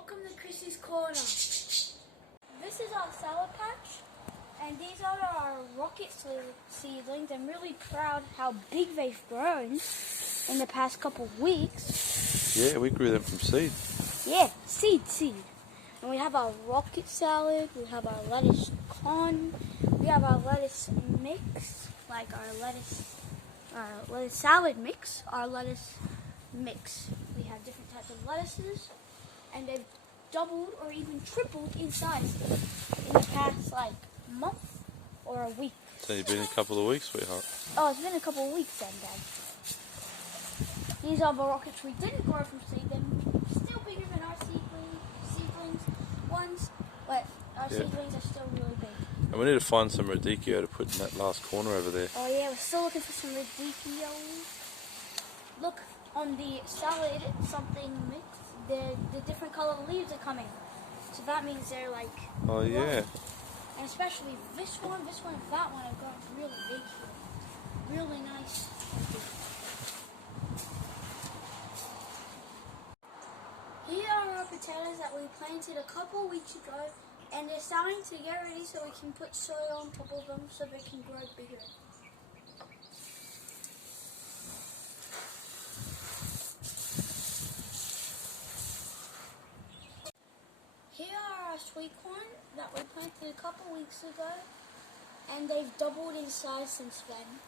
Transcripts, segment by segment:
Welcome to Chrissy's Corner. This is our salad patch, and these are our rocket seedlings. I'm really proud how big they've grown in the past couple of weeks. Yeah, we grew them from seed. Yeah, seed. And we have our rocket salad, we have our lettuce con, we have our lettuce mix, like our lettuce salad mix, our lettuce mix. We have different types of lettuces, and they've doubled or even tripled in size in the past month or a week. It's only been a couple of weeks, sweetheart. Oh, it's been a couple of weeks then, Dad. These are the rockets we didn't grow from seed. They're still bigger than our seedlings ones, but our seedlings are still really big. And we need to find some radicchio to put in that last corner over there. Oh yeah, we're still looking for some radicchios. Look, on the salad something mix, the different color leaves are coming. So that means they're like... Oh yeah. And especially this one, and that one have gotten really big here. Really nice. Here are our potatoes that we planted a couple weeks ago, and they're starting to get ready so we can put soil on top of them so they can grow bigger. Here are our sweet corn that we planted a couple weeks ago, and they've doubled in size since then.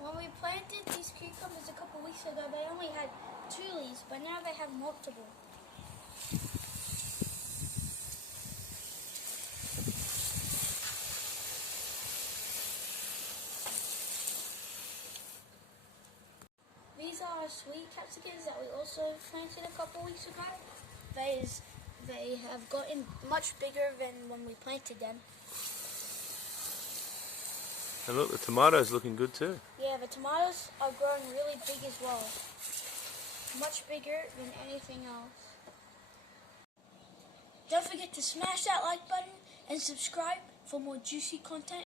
When we planted these cucumbers a couple weeks ago, they only had 2 leaves, but now they have multiple. These are our sweet capsicums that we also planted a couple weeks ago. They have gotten much bigger than when we planted them. And look, the tomatoes looking good too. Yeah, the tomatoes are growing really big as well. Much bigger than anything else. Don't forget to smash that like button and subscribe for more juicy content